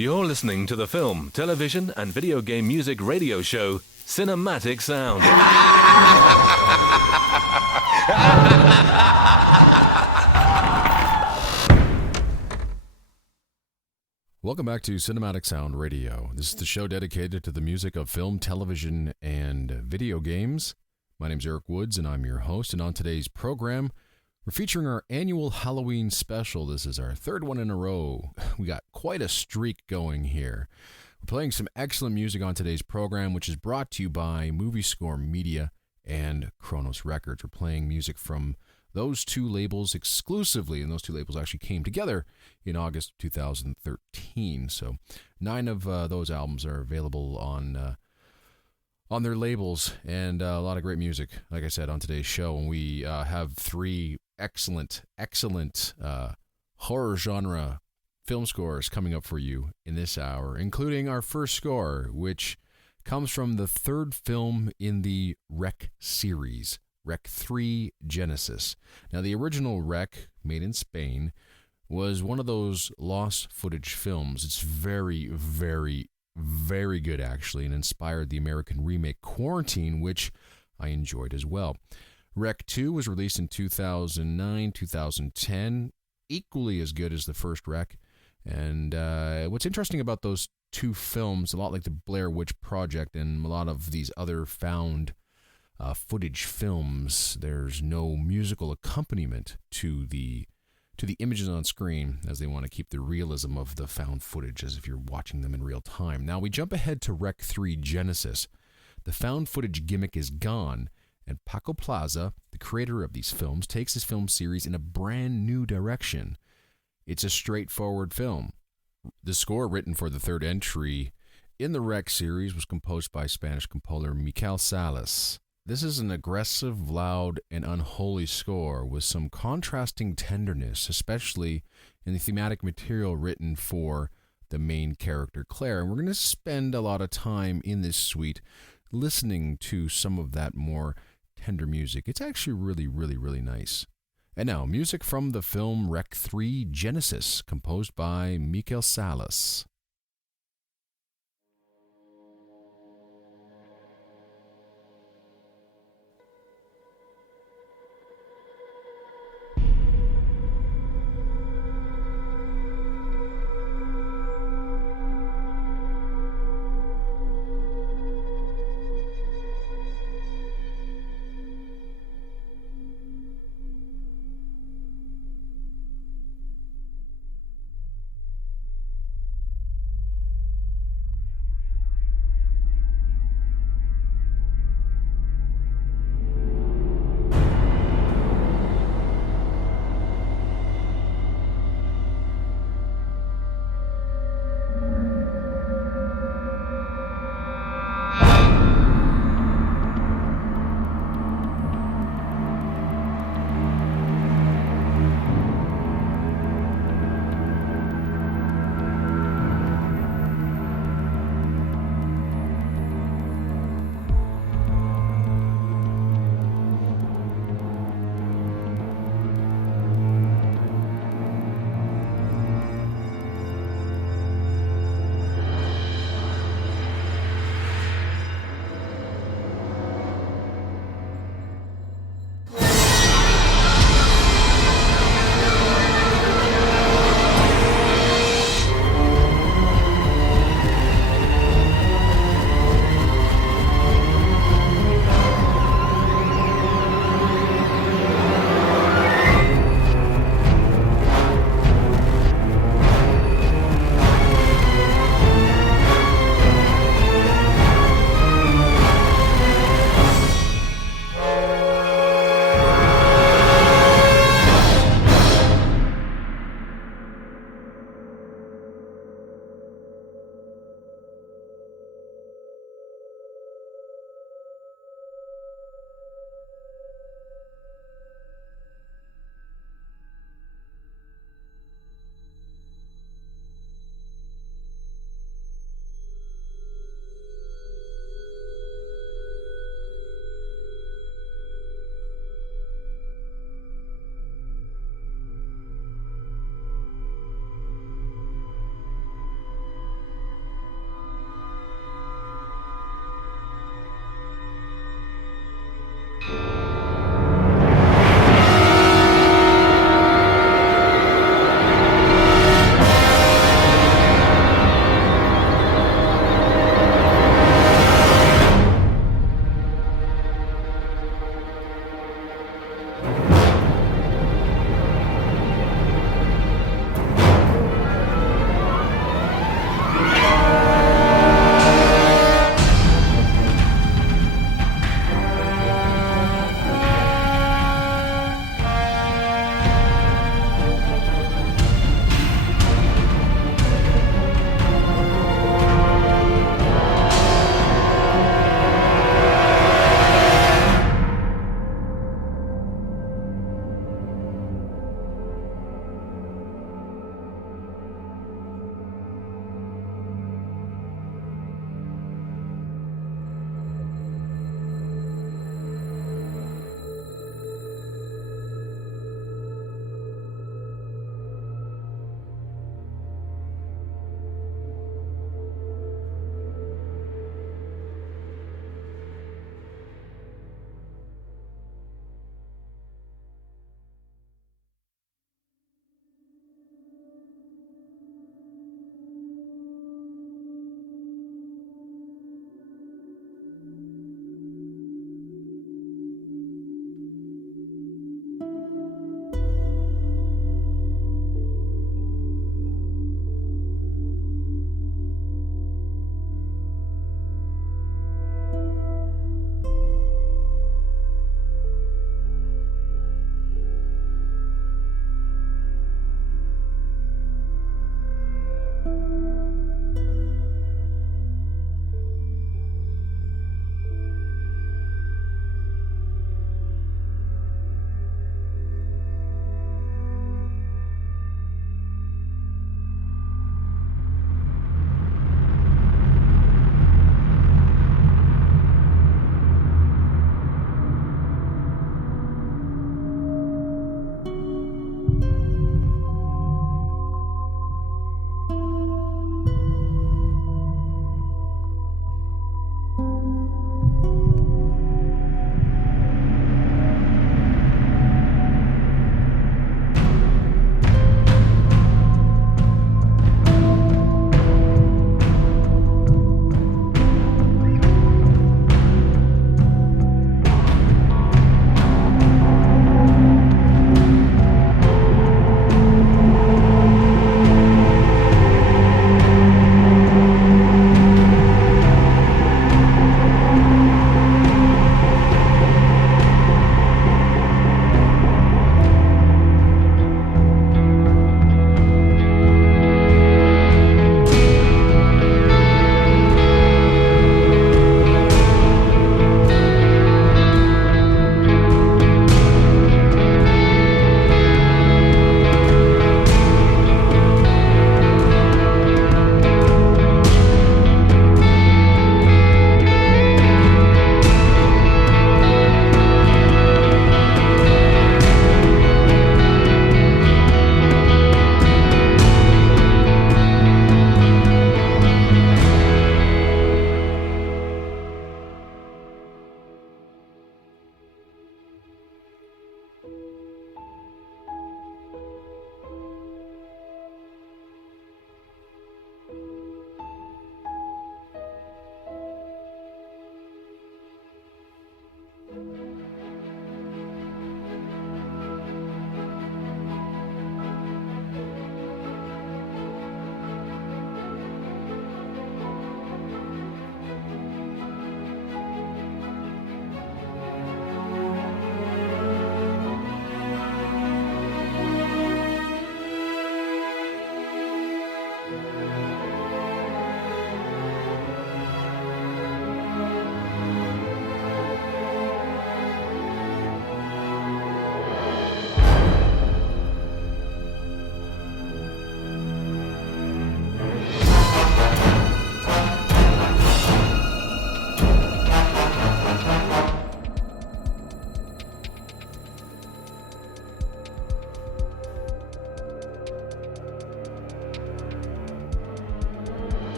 You're listening to the film, television, and video game music radio show, Cinematic Sound. Welcome back to Cinematic Sound Radio. This is the show dedicated to the music of film, television, and video games. My name's Eric Woods, and I'm your host. And on today's program, we're featuring our annual Halloween special. This is our third one in a row. We got quite a streak going here. We're playing some excellent music on today's program, which is brought to you by MovieScore Media and Kronos Records. We're playing music from those two labels exclusively, and those two labels actually came together in August 2013. So 9 of those albums are available on their labels, and a lot of great music, like I said, on today's show. And we have 3 excellent horror genre film scores coming up for you in this hour, including our first score, which comes from the third film in the Rec series, Rec 3 Genesis. Now, the original Rec, made in Spain, was one of those lost footage films. It's very, very, very good, actually, and inspired the American remake Quarantine, which I enjoyed as well. Rec 2 was released in 2009, 2010, equally as good as the first Rec. And what's interesting about those two films, a lot like the Blair Witch Project and a lot of these other found footage films, there's no musical accompaniment to the images on screen, as they want to keep the realism of the found footage as if you're watching them in real time. Now we jump ahead to Rec 3 Genesis. The found footage gimmick is gone, and Paco Plaza, the creator of these films, takes his film series in a brand new direction. It's a straightforward film. The score written for the third entry in the Rec series was composed by Spanish composer Miquel Salas. This is an aggressive, loud, and unholy score with some contrasting tenderness, especially in the thematic material written for the main character, Claire. And we're going to spend a lot of time in this suite listening to some of that more tender music. It's actually really, really, really nice. And now, music from the film Rec 3 Genesis, composed by Miquel Salas.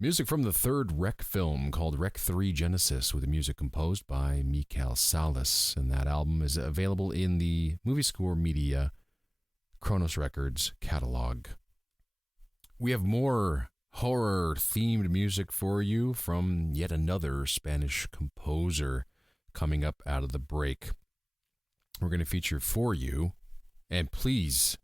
Music from the third Rec film called Rec 3 Genesis, with the music composed by Mikael Salas. And that album is available in the MovieScore Media Kronos Records catalog. We have more horror-themed music for you from yet another Spanish composer coming up out of the break. We're going to feature for you, and please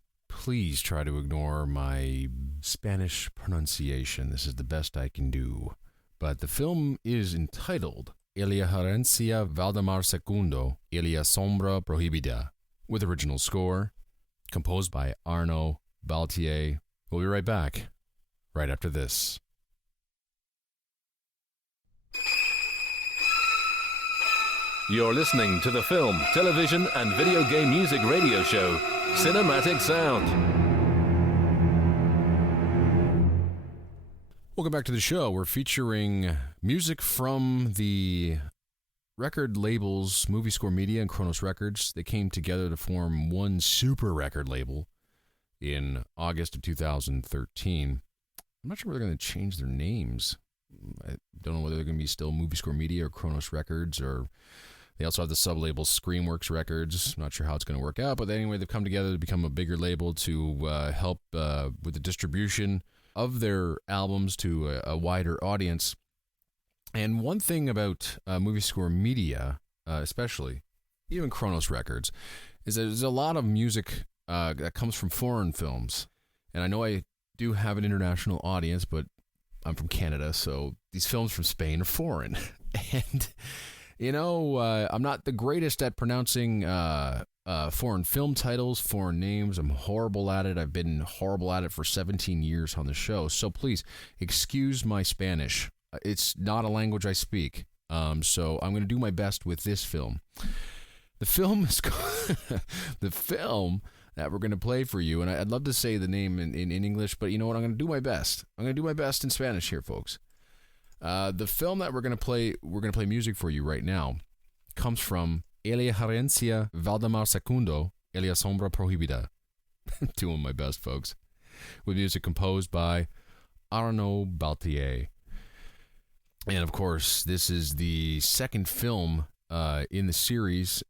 try to ignore my Spanish pronunciation. This is the best I can do. But the film is entitled Elia Herencia Valdemar II y la Sombra Prohibida, with original score composed by Arnaud Baltier. We'll be right back, right after this. You're listening to the film, television, and video game music radio show, Cinematic Sound. Welcome back to the show. We're featuring music from the record labels MovieScore Media and Kronos Records. They came together to form one super record label in August of 2013. I'm not sure whether they're going to change their names. I don't know whether they're going to be still MovieScore Media or Kronos Records, or they also have the sub-label Screamworks Records. Not sure how it's going to work out, but anyway, they've come together to become a bigger label to help with the distribution of their albums to a wider audience. And one thing about MovieScore Media, especially, even Kronos Records, is that there's a lot of music that comes from foreign films. And I know I do have an international audience, but I'm from Canada, so these films from Spain are foreign. And you know, I'm not the greatest at pronouncing foreign film titles, foreign names. I'm horrible at it. I've been horrible at it for 17 years on the show. So please, excuse my Spanish. It's not a language I speak. So I'm going to do my best with this film. The film is the film that we're going to play for you, and I'd love to say the name in English, but you know what? I'm going to do my best. I'm going to do my best in Spanish here, folks. The film that we're going to play music for you right now, comes from Elia Herencia Valdemar II y la Sombra Prohibida. Doing my best, folks. With music composed by Arnaud Baltier. And of course, this is the second film in the series,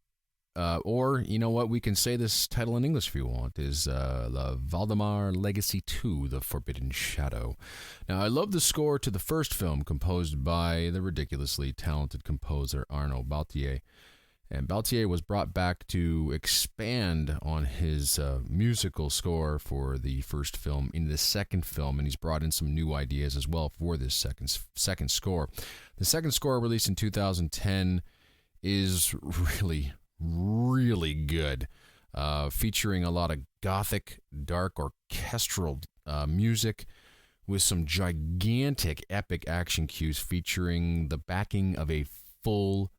or you know what, we can say this title in English if you want, is the Valdemar Legacy 2, The Forbidden Shadow. Now, I love the score to the first film, composed by the ridiculously talented composer Arnaud Baltier. And Baltier was brought back to expand on his musical score for the first film in the second film, and he's brought in some new ideas as well for this second score. The second score, released in 2010, is really, really good, featuring a lot of gothic, dark, orchestral music with some gigantic, epic action cues featuring the backing of a full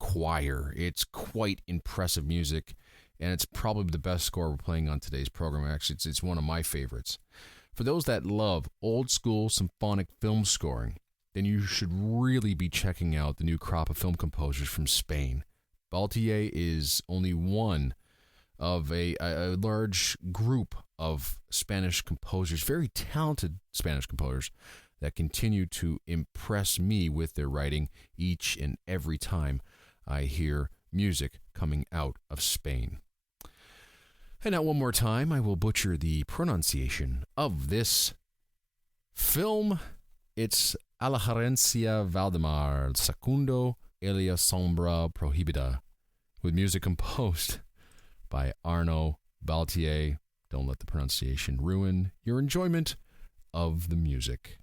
choir. It's quite impressive music, and it's probably the best score we're playing on today's program. Actually, it's one of my favorites. For those that love old school symphonic film scoring, then you should really be checking out the new crop of film composers from Spain. Baltier is only one of a large group of Spanish composers, very talented Spanish composers, that continue to impress me with their writing each and every time I hear music coming out of Spain. And now one more time, I will butcher the pronunciation of this film. It's A la Herencia Valdemar II y la Sombra Prohibida, with music composed by Arnaud Baltier. Don't let the pronunciation ruin your enjoyment of the music.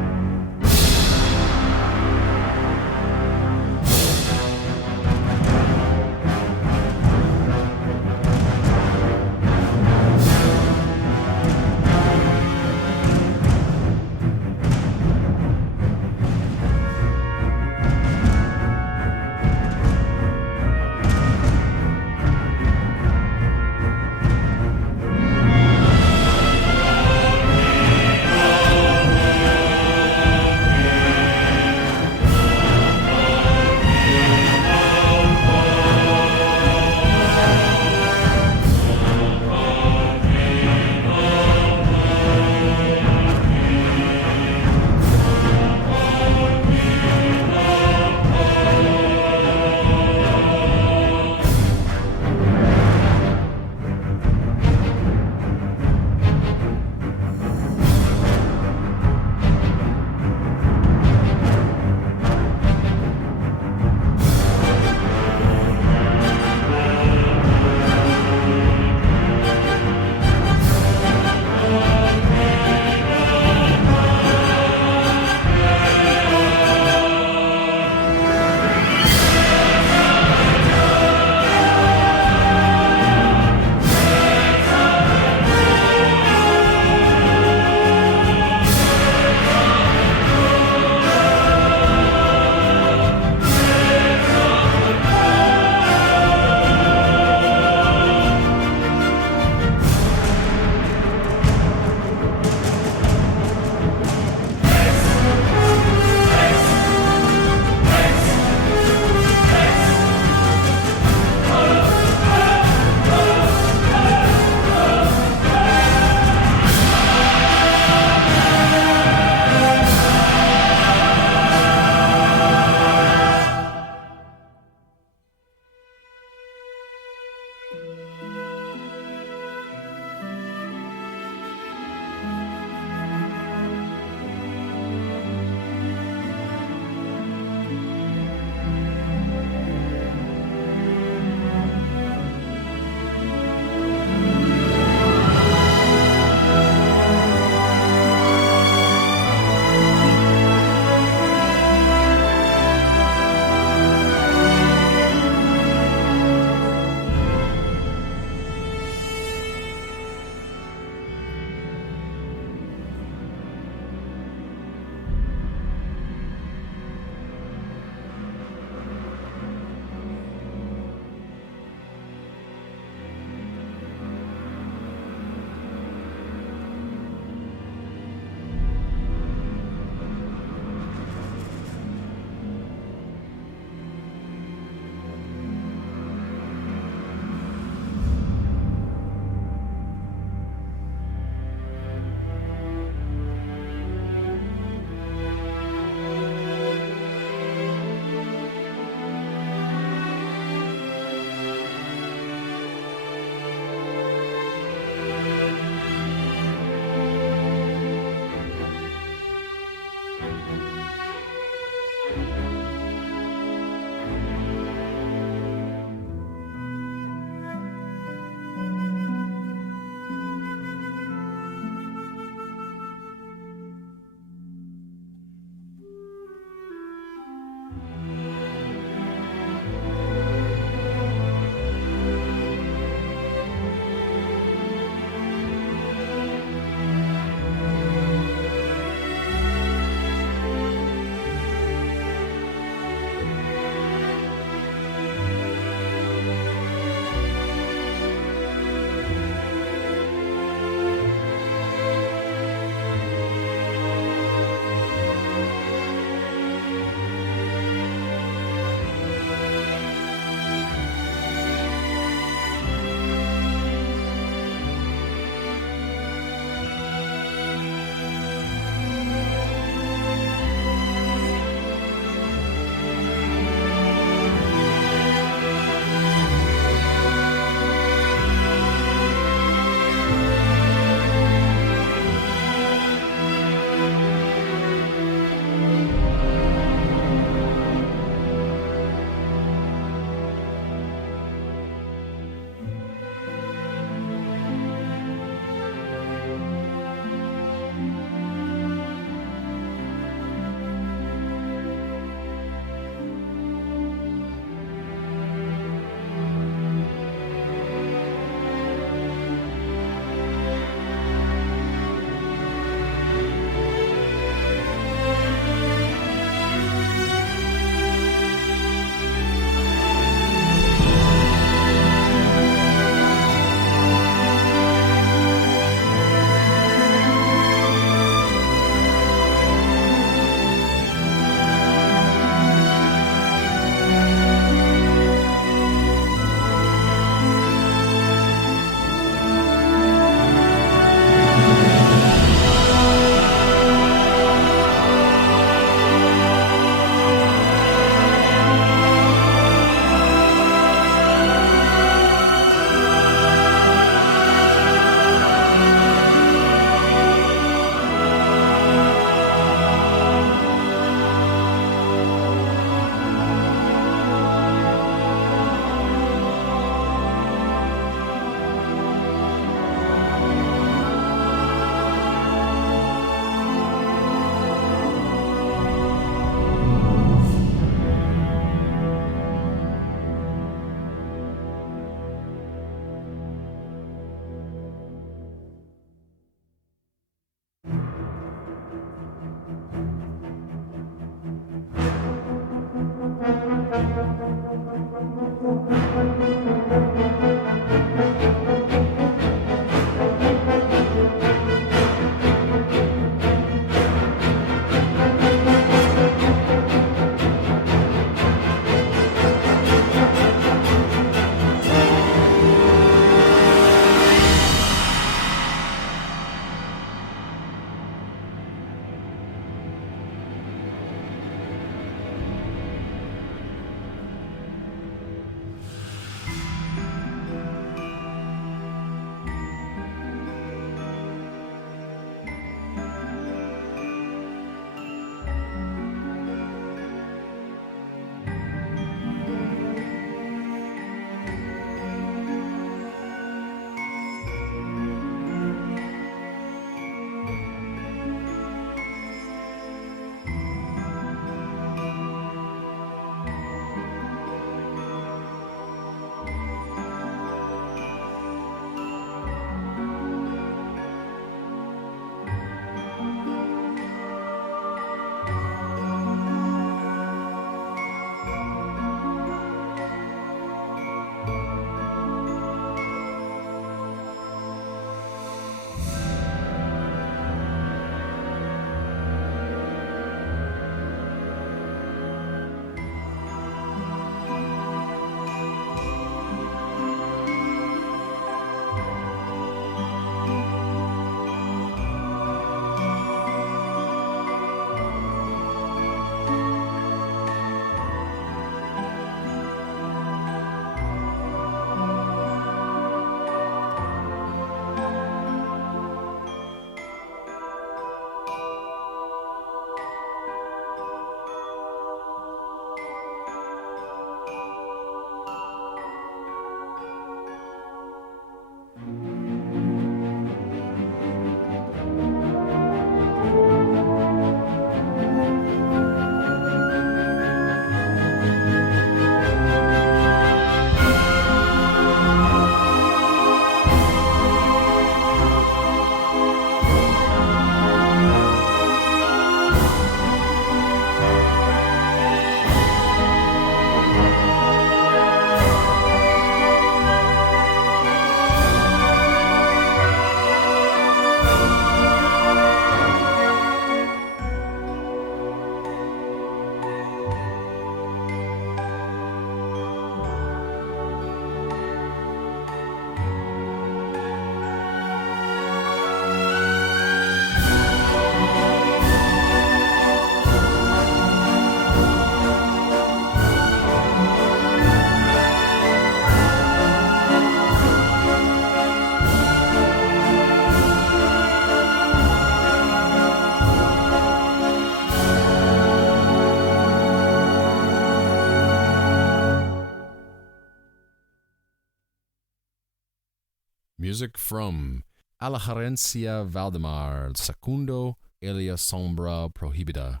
Music from A la Gerencia Valdemar Secundo y la Sombra Prohibida,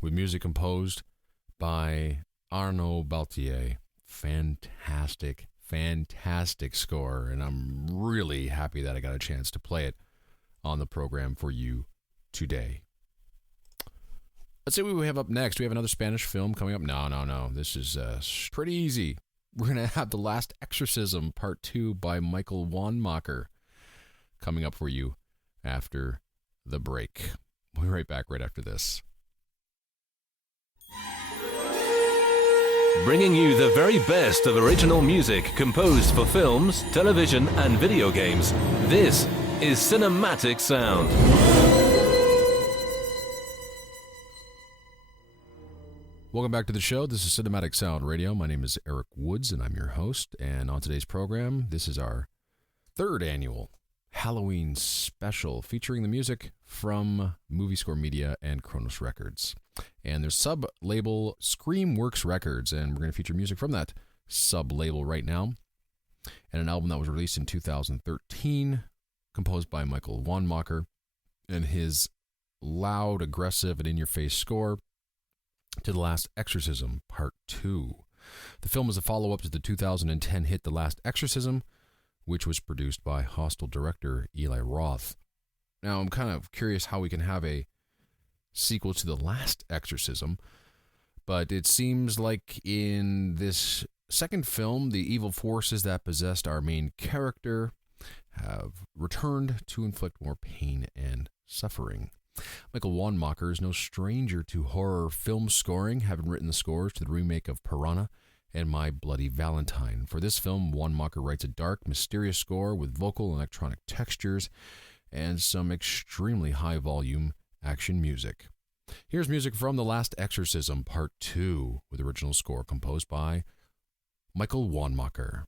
with music composed by Arnaud Baltier. Fantastic, fantastic score, and I'm really happy that I got a chance to play it on the program for you today. Let's see what we have up next. We have another Spanish film coming up. No. This is pretty easy. We're going to have The Last Exorcism Part 2 by Michael Wanmacher coming up for you after the break. We'll be right back right after this. Bringing you the very best of original music composed for films, television, and video games. This is Cinematic Sound. Welcome back to the show. This is Cinematic Sound Radio. My name is Eric Woods, and I'm your host. And on today's program, this is our third annual Halloween special featuring the music from MovieScore Media and Kronos Records. And their sub-label Screamworks Records, and we're going to feature music from that sub-label right now. And an album that was released in 2013, composed by Michael Wanmacher, and his loud, aggressive, and in-your-face score to The Last Exorcism Part 2. The film is a follow-up to the 2010 hit The Last Exorcism, which was produced by Hostel director Eli Roth. Now, I'm kind of curious how we can have a sequel to The Last Exorcism, But it seems like in this second film, the evil forces that possessed our main character have returned to inflict more pain and suffering. Michael Wanmacher is no stranger to horror film scoring, having written the scores to the remake of Piranha and My Bloody Valentine. For this film, Wanmacher writes a dark, mysterious score with vocal and electronic textures and some extremely high-volume action music. Here's music from The Last Exorcism Part 2, with original score composed by Michael Wanmacher.